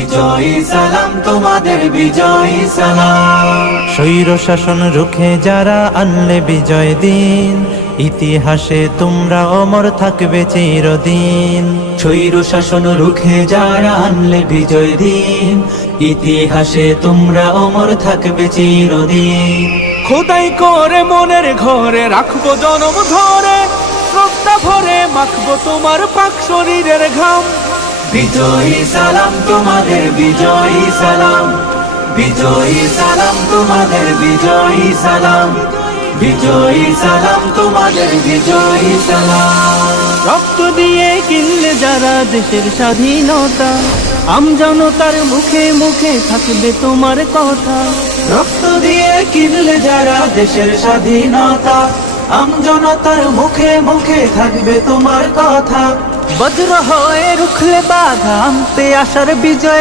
বিজয়ী সালাম তোমাদের, বিজয়ী সালাম। স্বৈর শাসন রুখে যারা আনলে বিজয় দিন, ইতিহাসে তোমরা অমর থাকবে চিরদিন। স্বৈর শাসন রুখে যারা আনলে বিজয় দিন, ইতিহাসে তোমরা অমর থাকবে চিরদিন। খোদাই করে মনের ঘরে রাখবো জনম ধরে, শ্রদ্ধা ভরে মাখবো তোমার পাক শরীরের ঘাম। বিজয়ী সালাম তোমাদের, বিজয়ী সালাম। বিজয়ী সালাম তোমাদের, বিজয়ী সালাম। বিজয়ী সালাম তোমাদের, বিজয়ী সালাম। রক্ত দিয়ে কিনলে যারা দেশের স্বাধীনতা, আমজনতার মুখে মুখে থাকবে তোমার কথা। রক্ত দিয়ে কিনলে যারা দেশের স্বাধীনতা, আমজনতার মুখে মুখে থাকবে তোমার কথা। বজ্র হয়ে রুখলে বাধা, আনতে আসার বিজয়